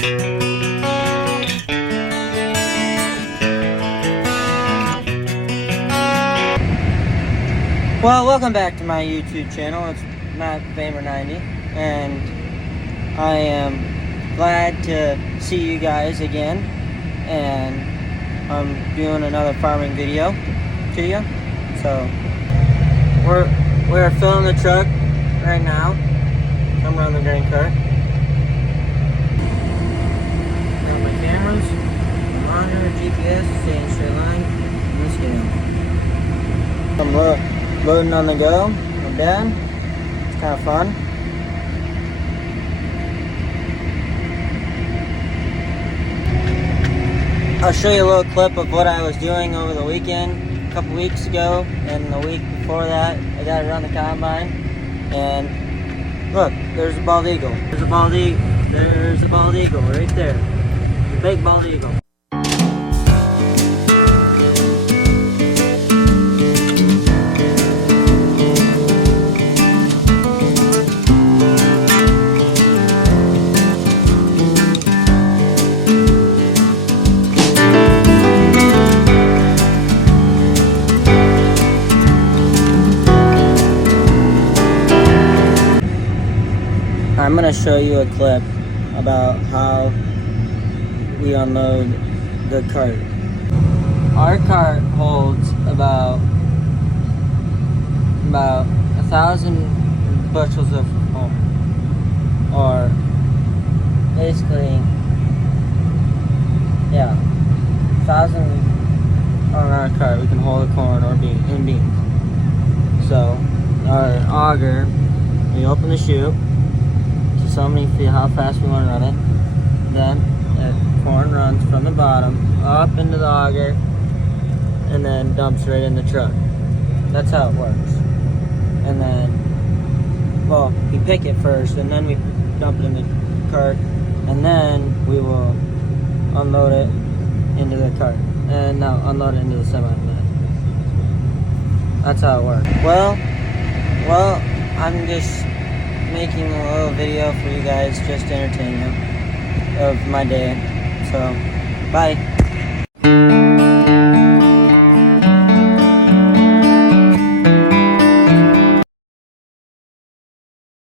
Well, welcome back to my YouTube channel. It's Matt Famer90, and I am glad to see you guys again. And I'm doing another farming video to you. So we're filling the truck right now. I'm running the grain cart. Got my cameras, my monitor, GPS, staying straight line, and the scale. I'm loading on the go. I'm done. It's kind of fun. I'll show you a little clip of what I was doing over the weekend, a couple weeks ago, and the week before that. I got around the combine, and look, there's a bald eagle. There's a bald eagle. There's a bald eagle right there. The big bald eagle. I'm going to show you a clip about how we unload the cart. Our cart holds about 1,000 bushels of corn, or basically, yeah, 1,000 on our cart. We can hold the corn or beans. So our auger, we open the chute. So many feet, how fast we want to run it. Then the corn runs from the bottom up into the auger and then dumps right in the truck. That's how it works. And then, well, we pick it first and then we dump it in the cart, and then we will unload it into the cart, and now unload it into the semi. That's how it works. Well, I'm just making a little video for you guys just to entertain you of my day. So, bye.